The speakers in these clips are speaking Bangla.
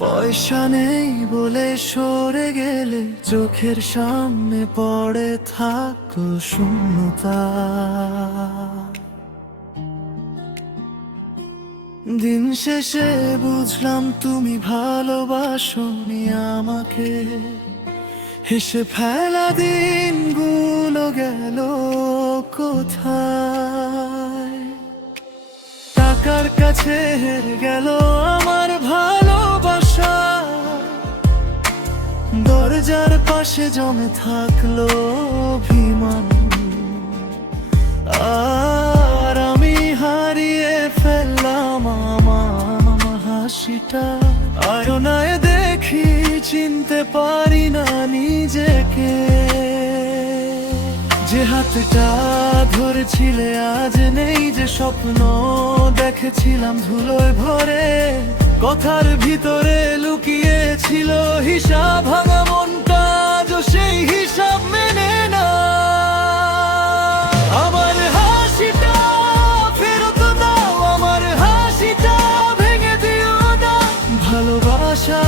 পয়সা নেই বলে সরে গেলে চোখের সামনে পড়ে থাকো শূন্যতা। দিন শেষে বুঝলাম তুমি ভালোবাসোনি আমাকে। হেসে ফেলা দিনগুলো গেল কোথায়? টাকার কাছে হেরে গেল আমার ভালোবাসা, দরজার পাশে জমে থাকলো অভিমান। আর আমি হারিয়ে ফেললাম আমার হাসিটা। আয়নায় দেখি চিনতে পারি না নিজেকে। যে হাতটা ধরেছিলে আজ নেই, যে স্বপ্ন দেখেছিলাম ধুলোয় ভরে, কথার ভিতরে লুকিয়ে ছিল হিসাব। ভাঙা মনটা আজও সেই হিসাব মেনে না। আমার হাসিটা ফেরত দাও, আমার হাসিটা ভেঙে দিও না। ভালোবাসা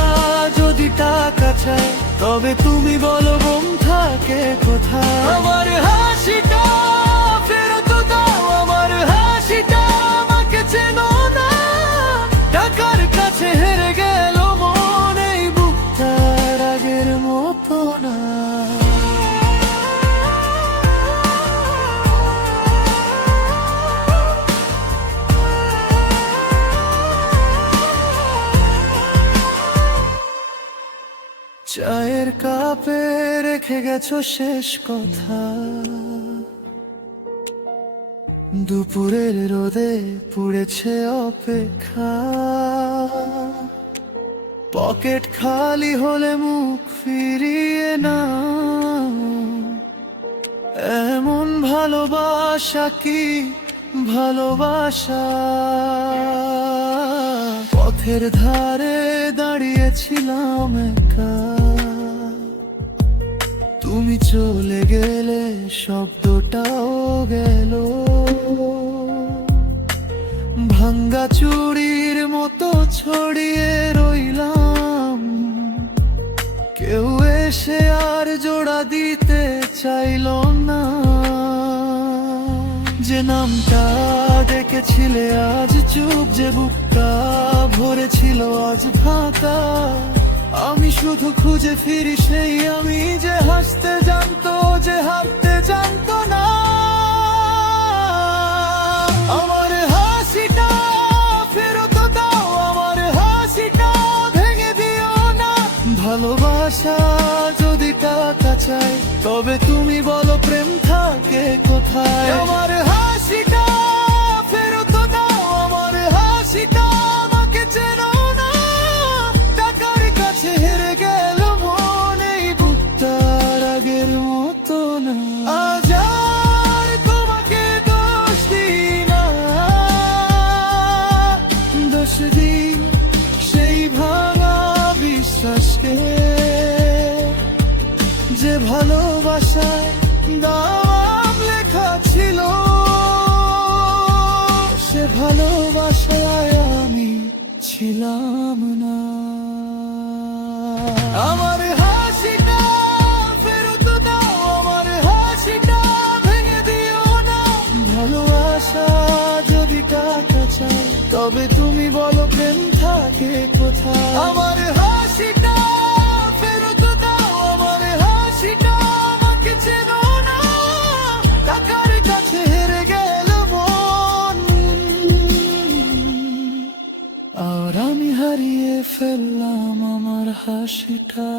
যদি টাকা চায় তবে তুমি বলো বোম থাকে কোথায়? আমার হাসিটা ফেরত দাও, আমার হাসিটা আমাকে চেনো না। টাকার কাছে হেরে গেল মন, এই বুকটার আগের মতো না। চায়ের কাপে রেখে গেছো শেষ কথা, দুপুরের রোদে পুড়েছে অপেক্ষা। পকেট খালি হলে মুখ ফিরিয়ে না, এমন ভালোবাসা কি ভালোবাসা? পথের ধারে দাঁড়িয়েছিলাম একা, তুমি চলে গেলে শব্দটাও গেল। ভাঙ্গা চুড়ির মতো ছড়িয়ে রইলাম, কেউ এসে আর জোড়া দিতে চাইল না। যে নামটা ডেকেছিলে আজ চুপ, যে বুকটা ভরেছিল আজ ফাঁকা। আমি শুধু খুঁজে ফিরি সেই আমি, যে হাসতে জানতো, যে হাঁটতে জানতো না। আমার হাসিটা ফেরত দাও, আমার হাসিটা ভেঙে দিও না। ভালোবাসা যদি টাকা চায় তবে তুমি বলো প্রেম থাকে কোথায়? আমার হাসিটা ফেরত দাও, আমার হাসিটা আমাকে চেনো না। টাকার কাছে হেরে গেল মন, এই বুকটার আগের মতো না। আজ আর তোমাকে দোষ দিই না, দোষ দিই সেই ভাঙা বিশ্বাসকে। যে ভালোবাসায় নাম লেখা ছিল, সে ভালোবাসায় আমি ছিলাম না। আমার হাসিটা ফেরত দাও, আমার হাসিটা ভেঙে দিও না। ভালোবাসা যদি টাকা চায় তবে তুমি বলো প্রেম থাকে কোথায়? আমার হাসিটা ফেরত দাও, আমার হাসিটা আমাকে চেনো না। টাকার কাছে হেরে গেল মন, আর আমি হারিয়ে ফেললাম আমার হাসিটা।